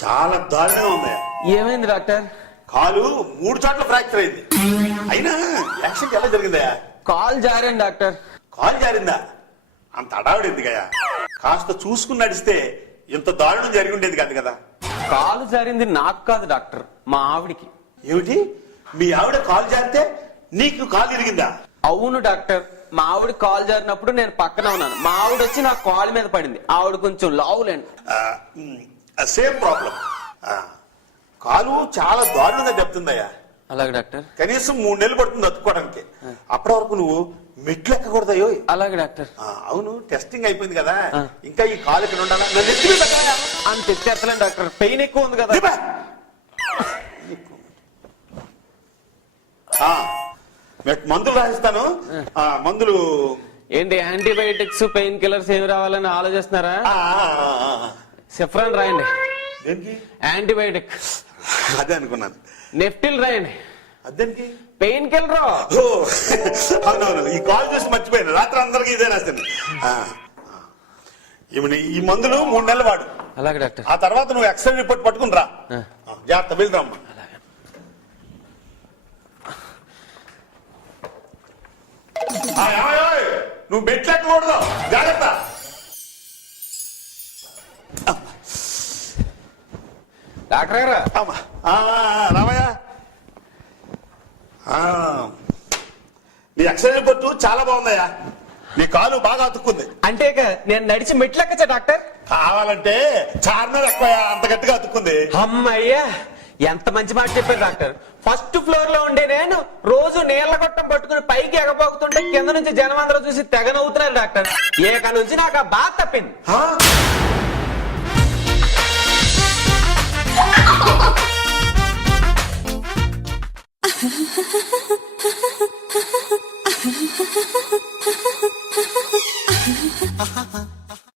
చాలా దారుణంగా ఉంది. ఏమైంది డాక్టర్? కాలు 3 చోట్ల ఫ్రాక్చర్ అయింది. అయినా యాక్సిడెంట్ ఎలా జరిగిందయా? Call జారాను doctor. కాలు జారిందా? అంత అడావిడింది కదా. కాస్త చూసుకుని నడిస్తే ఇంత దారుణం జరిగి ఉండేది కాదు కదా. కాలు జారింది నాకు కాదు డాక్టర్, మా ఆవిడికి. ఏమిటి? మీ ఆవిడ కాలు జారితే నీకు కాలు ఇరిగిందా? అవును డాక్టర్, మా ఆవిడ కాల్ జారినప్పుడు నేను పక్కన ఉన్నాను. మా ఆవిడ వచ్చి నా కాలు మీద పడింది. ఆవిడ కొంచెం లావులేండి. Same problem. కాలు చాలా దారుణంగా చెప్తుందయ్యా. అలాగే డాక్టర్. కనీసం 3 నెలలు పడుతుంది అతుక్కోవడానికి. అప్పటి వరకు నువ్వు మెట్లు ఎక్కకూడదయో. అలాగే డాక్టర్. అవును, టెస్టింగ్ అయిపోయింది కదా, ఇంకా ఈ కాలు ఇక్కడ ఉండాలా? నన్ను ఎత్తి మీద పెట్టాలా? అంత ఎత్తలేను డాక్టర్, పెయిన్ ఎక్కువ ఉంది కదా. మందులు రాసిస్తాను. మందులు ఏంటి, యాంటీబయాటిక్స్ పెయిన్ కిల్లర్స్ ఏమి రావాలని ఆలోచిస్తున్నారా? సెఫ్రాన్ రాయండి. దేనికి? యాంటీబయాటిక్. అదే అనుకున్నాను. నెఫ్టిల్ రాయండి. అదేనికి? Pain killer. అవునవును, ఈ కాల్ చూసి మర్చిపోయాను. రాత్రి అందరికి ఇదే రాస్తాను. ఈ మందులు 3 నెలలు వాడు. అలాగే డాక్టర్. ఆ తర్వాత నువ్వు ఎక్స్రే రిపోర్ట్ పట్టుకుని రా. జాగ్రత్త, వెళ్దామ్మా. నువ్వు మెట్లు ఎక్కకూడదు, జాగ్రత్త. డాక్టర్ గారు. రామయ్య, నీ ఎక్స్రే రిపోర్టు చాలా బాగుందయ్యా. నీ కాలు బాగా అతుక్కుంది. అంటే నేను నడిచి మెట్లు ఎక్కచ్చా డాక్టర్? కావాలంటే చార్మినార్ ఎక్కువ, అంత గట్టిగా అతుక్కుంది. అమ్మయ్యా, ఎంత మంచి మాట చెప్పారు డాక్టర్. ఫస్ట్ ఫ్లోర్ లో ఉండే నేను రోజు నీళ్ల గొట్టం పట్టుకుని పైకి ఎగబోతుంటే కింద నుంచి జనం అందరూ చూసి తెగ నవ్వుతున్నారు డాక్టర్. ఏక నుంచి నాకు ఆ బాధ తప్పింది. Ha ha ha.